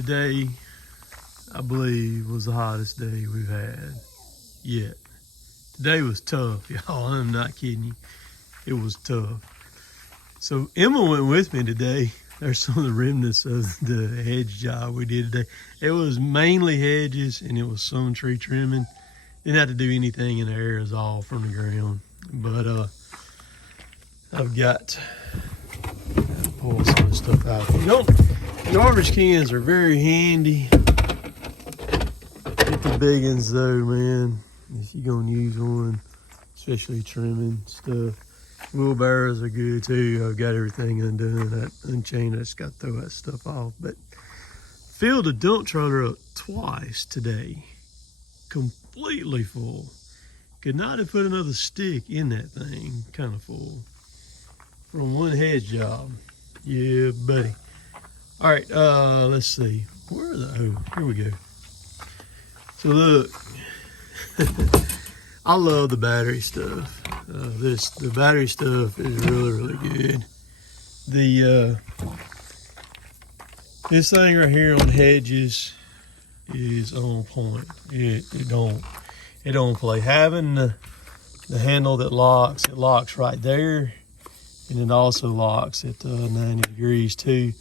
Today, I believe, was the hottest day we've had yet. Today was tough, y'all. I'm not kidding you. It was tough. So Emma went with me today. There's some of the remnants of the hedge job we did today. It was mainly hedges and it was some tree trimming. Didn't have to do anything in the areas all from the ground. But I've got to pull some of the stuff out. Garbage cans are very handy. Get the big ones though, man. If you're gonna use one, especially trimming stuff. Wheelbarrows are good too. I've got everything undone. I unchained. I just got to throw that stuff off. But filled the dump trailer up twice today. Completely full. Could not have put another stick in that thing. Kind of full. From one hedge job. Yeah, buddy. All right, let's see. Where are the, oh, here we go. So look, I love the battery stuff. The battery stuff is really, really good. This thing right here on hedges is on point. It don't play. Having the handle that locks, it locks right there, and it also locks at 90 degrees too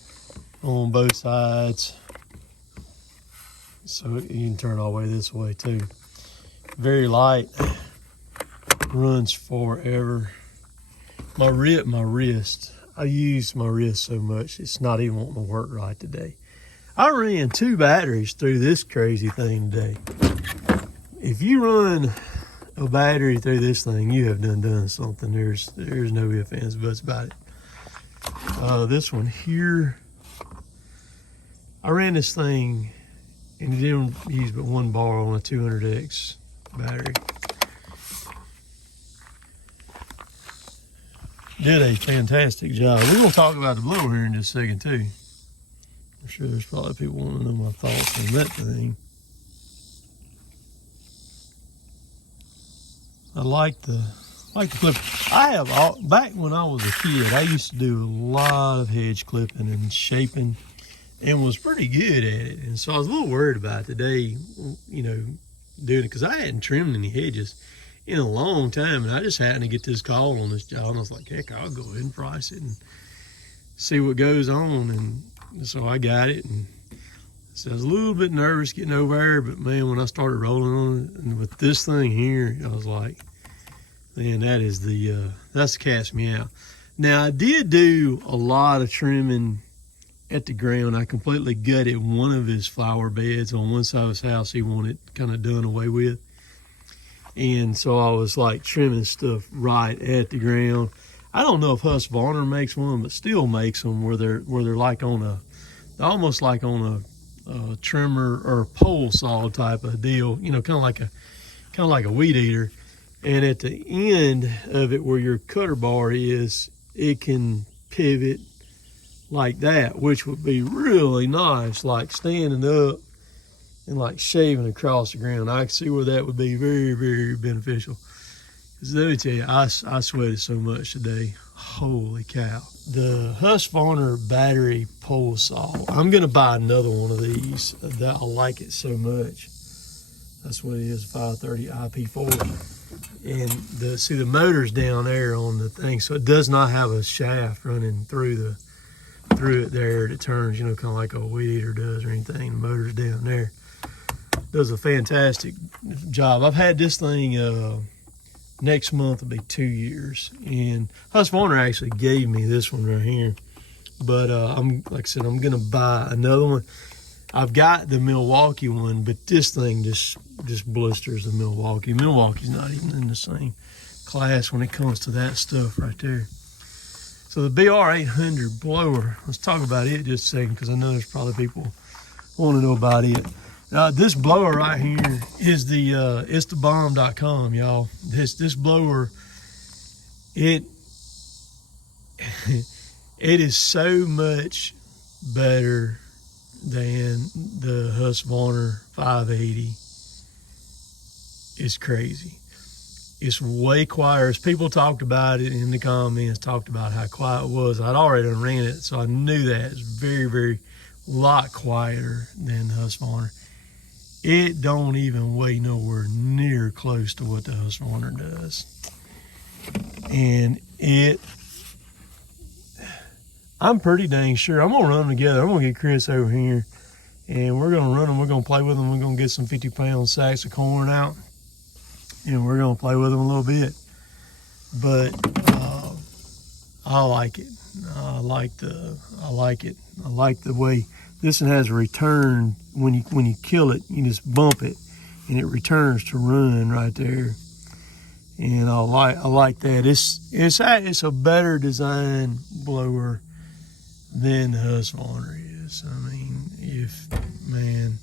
on both sides. So you can turn all the way this way too. Very light, runs forever. My wrist, I use my wrist so much, it's not even wanting to work right today. I ran 2 batteries through this crazy thing today. If you run a battery through this thing, you have done something. There's no ifs, ands, buts about it. This one here, I ran this thing and it didn't use but 1 bar on a 200X battery. Did a fantastic job. We're gonna talk about the blower here in just a second too. I'm sure there's probably people wanting to know my thoughts on that thing. I like the clip. Back when I was a kid, I used to do a lot of hedge clipping and shaping and was pretty good at it. And so I was a little worried about today, doing it, because I hadn't trimmed any hedges in a long time, and I just happened to get this call on this job, and I was like, heck, I'll go ahead and price it and see what goes on. And so I got it, and so I was a little bit nervous getting over there, but man, when I started rolling on it, and with this thing here, I was like, man, that's the cat's meow. Now, I did do a lot of trimming at the ground. I completely gutted one of his flower beds on one side of his house. He wanted kind of done away with. And so I was like trimming stuff right at the ground. I don't know if Husqvarna makes one, but still makes them where they're like almost like on a trimmer or pole saw type of deal, kind of like a weed eater. And at the end of it where your cutter bar is, it can pivot like that, which would be really nice, like standing up and like shaving across the ground. I can see where that would be very, very beneficial. Because let me tell you, I sweated so much today. Holy cow. The Husqvarna battery pole saw, I'm going to buy another one of these. I like it so much. That's what it is, 530 IP4. And the motor's down there on the thing, so it does not have a shaft running through it there that turns, kind of like a weed eater does or anything. The motor's down there. Does a fantastic job. I've had this thing, next month will be 2 years. And Husqvarna actually gave me this one right here. But like I said, I'm going to buy another one. I've got the Milwaukee one, but this thing just blisters the Milwaukee. Milwaukee's not even in the same class when it comes to that stuff right there. So the BR800 blower, let's talk about it just a second, because I know there's probably people want to know about it. This blower right here is it's the bomb.com, y'all. This blower, it is so much better than the Husqvarna 580. It's crazy. It's way quieter. People talked about it in the comments, talked about how quiet it was. I'd already ran it, so I knew that. It's very, very lot quieter than the Husqvarna. It don't even weigh nowhere near close to what the Husqvarna does. And I'm pretty dang sure, I'm gonna run them together. I'm gonna get Chris over here and we're gonna run them, we're gonna play with them, we're gonna get some 50-pound sacks of corn out and we're gonna play with them a little bit. But I like it. I like it. I like the way this one has a return. When you kill it, you just bump it, and it returns to run right there. And I like that. It's a better design blower than the Husqvarna is. I mean,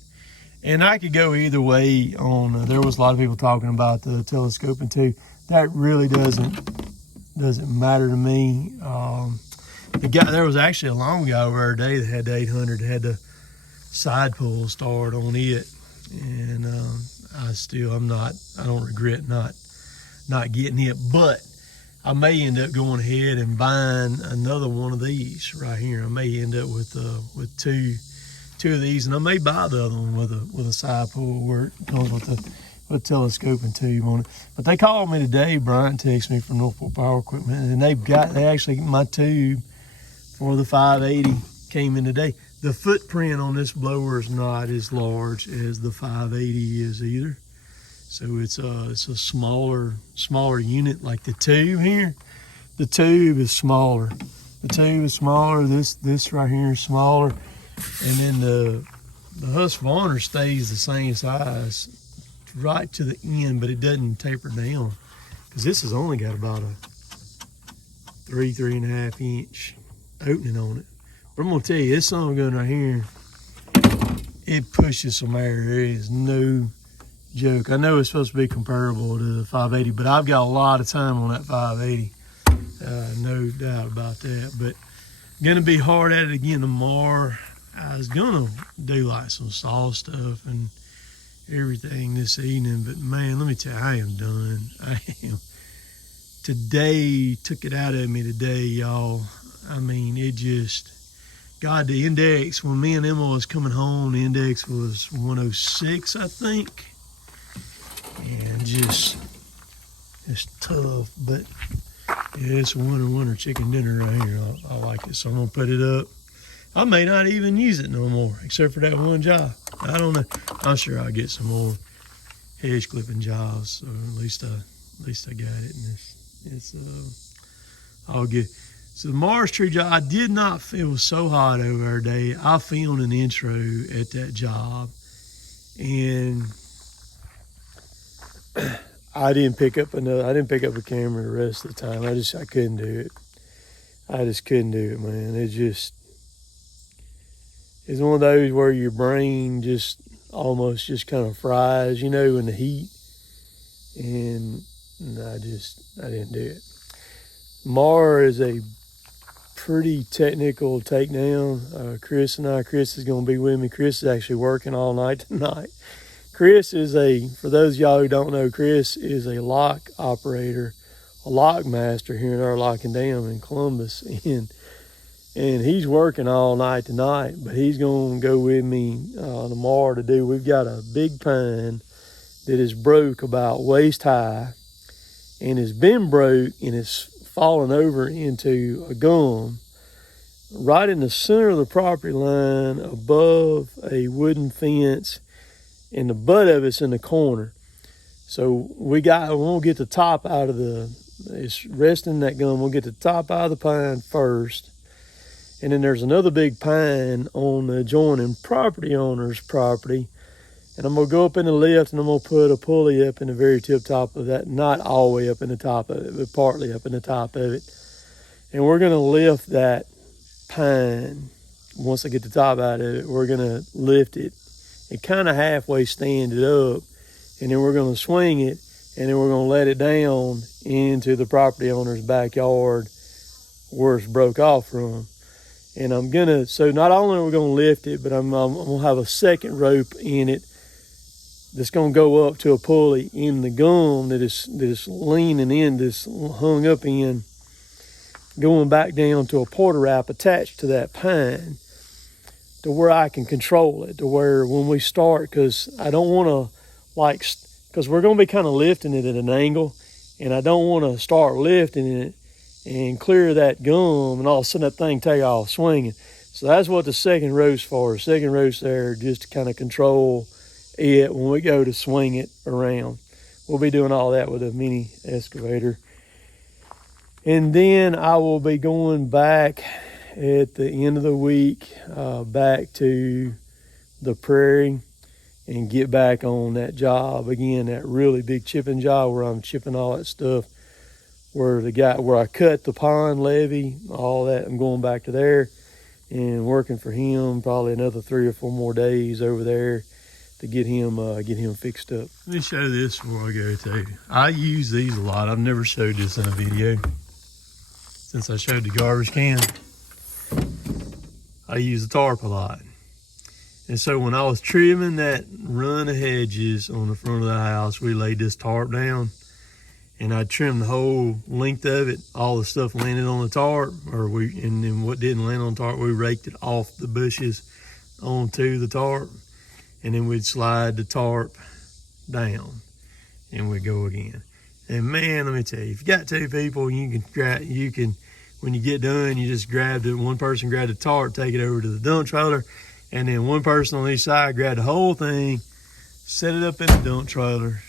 and I could go either way on. There was a lot of people talking about the telescoping too. That really doesn't matter to me. There was actually a long guy over there today that had the 800, had the side pull start on it, and I don't regret not getting it, but I may end up going ahead and buying another one of these right here. I may end up with two of these, and I may buy the other one with a side pull where it comes with telescoping tube on it. But they called me today. Brian texted me from Norfolk Power Equipment, and my tube for the 580 came in today. The footprint on this blower is not as large as the 580 is either. So it's a smaller unit. Like the tube here, the tube is smaller. This right here is smaller, and then the Husqvarna stays the same size right to the end, but it doesn't taper down because this has only got about a 3.5 inch opening on it. But I'm gonna tell you, this son gun right here, it pushes some air. There is no joke. I know it's supposed to be comparable to the 580, but I've got a lot of time on that 580. No doubt about that. But gonna be hard at it again tomorrow. I was gonna do like some saw stuff and everything this evening, but man, let me tell you, I am done. Today took it out of me today, y'all. I mean, it just, God, the index, when me and Emma was coming home, the index was 106, I think. And just, it's tough, but yeah, it's a winter chicken dinner right here. I like it, so I'm gonna put it up. I may not even use it no more, except for that one job. I don't know. I'm sure I'll get some more hedge clipping jobs, so at least I got it, and it's all good. So the Mars tree job, I did not feel, it was so hot over there today. I filmed an intro at that job, and I didn't pick up a camera the rest of the time. I couldn't do it. I just couldn't do it, man. It's one of those where your brain just almost just kind of fries, in the heat. And I didn't do it. Mars is a pretty technical takedown. Chris is going to be with me. Chris is actually working all night tonight. Chris is for those of y'all who don't know, Chris is a lock operator, a lock master here in our lock and dam in Columbus. And he's working all night tonight, but he's going to go with me tomorrow we've got a big pine that is broke about waist high and has been broke and is fallen over into a gum right in the center of the property line above a wooden fence, and the butt of it's in the corner. So we won't get the top out of it's resting in that gum. We'll get the top out of the pine first. And then there's another big pine on the adjoining property owner's property. And I'm going to go up in the lift and I'm going to put a pulley up in the very tip top of that. Not all the way up in the top of it, but partly up in the top of it. And we're going to lift that pine. Once I get the top out of it, we're going to lift it and kind of halfway stand it up. And then we're going to swing it. And then we're going to let it down into the property owner's backyard where it's broke off from. And so not only are we going to lift it, but I'm going to have a second rope in it that's going to go up to a pulley in the gum that is leaning in, that's hung up in, going back down to a porter wrap attached to that pine to where I can control it, to where when we start, because I don't want to because we're going to be kind of lifting it at an angle, and I don't want to start lifting it and clear that gum and all of a sudden that thing take off swinging. So that's what the second roast for. The second roast there, just to kind of control it when we go to swing it around. We'll be doing all that with a mini excavator. And then I will be going back at the end of the week back to the prairie and get back on that job again, that really big chipping job where I'm chipping all that stuff, where I cut the pond levee, all that. I'm going back to there and working for him probably another 3 or 4 more days over there to get him fixed up. Let me show this before I go too. I use these a lot. I've never showed this in a video since I showed the garbage can. I use the tarp a lot. And so when I was trimming that run of hedges on the front of the house, we laid this tarp down and I trimmed the whole length of it. All the stuff landed on the tarp, and then what didn't land on the tarp, we raked it off the bushes onto the tarp, and then we'd slide the tarp down and we'd go again. And man, let me tell you, if you got 2 people, you can when you get done, you just one person grabbed the tarp, take it over to the dump trailer, and then one person on each side grabbed the whole thing, set it up in the dump trailer,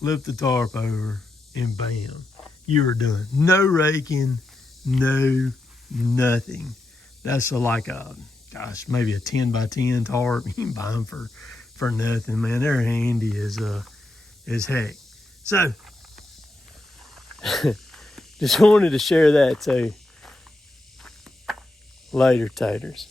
flip the tarp over, and bam, you were done. No raking, no nothing. That's gosh, maybe a 10 by 10 tarp. You can buy them for nothing, man. They're handy as heck. So, just wanted to share that too. Later, taters.